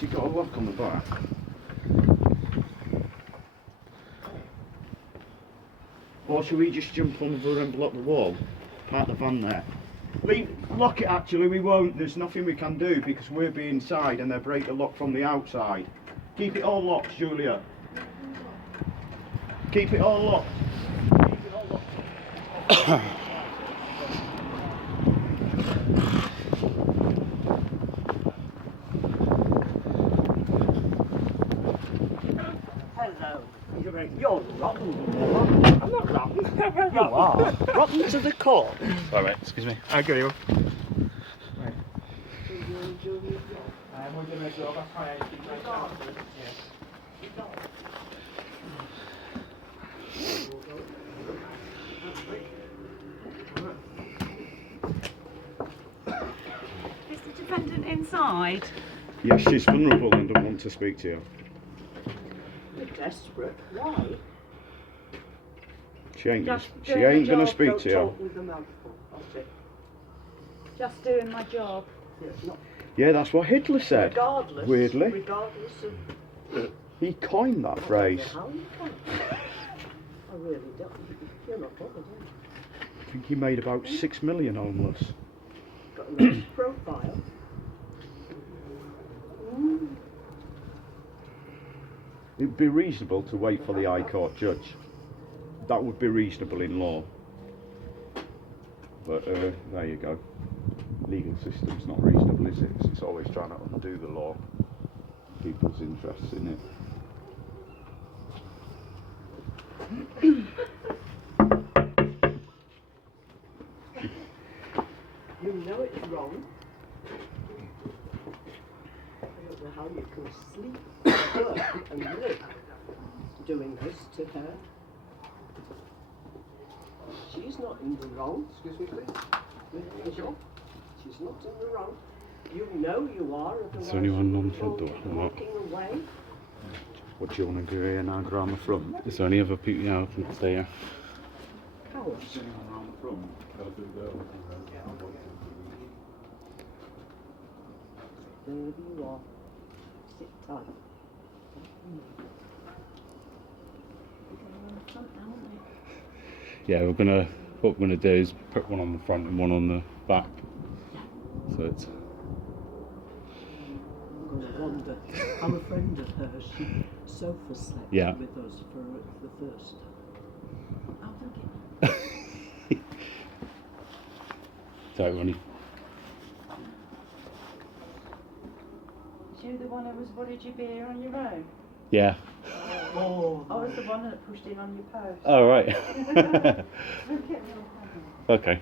Has she got a lock on the back? Or should we just jump over and block the wall? Park the van there. Lock it actually, we won't. There's nothing we can do because we'll be inside and they'll break the lock from the outside. Keep it all locked, Julia. Keep it all locked. Keep it all locked. Hello. You're rotten. I'm not rotten. You are. Rotten to the core. Sorry, mate. Excuse me. I agree. Right. Is the defendant inside? Yes, she's vulnerable and don't want to speak to you. You're desperate. Why? She ain't Just gonna speak Don't to you. talk with the mouth full. That's it. Just doing my job. Yes, not Yeah, that's what Hitler said. regardless. Weirdly. Regardless of He coined that phrase. how you can. I really don't. You're not bothered, are you? I think he made about 6 million homeless. Got a nice profile. It'd be reasonable to wait for the High Court judge. That would be reasonable in law. But there you go. Legal system's not reasonable, is it? 'Cause it's always trying to undo the law. People's interests in it. You know it's wrong. I don't know how you can sleep, work and live doing this to her. She's not in the wrong. Excuse me, please. She's not in the wrong. You know you are. Is there anyone on the front door or not? Walking away. What do you want to do here now? Go around the front? Is there any other people? Yeah, I can stay here. Cowards. Around the front? There you are. Sit tight. Yeah, what we're gonna do is put one on the front and one on the back. So it's. I'm going to wander. I'm a friend of hers. She sofa slept Yeah. with us for the first time. I'll forgive you. So only. Was you the one who was worried your beer on your own? Yeah. Oh, I was the one that pushed in on your post. Oh right. Don't get me all Okay.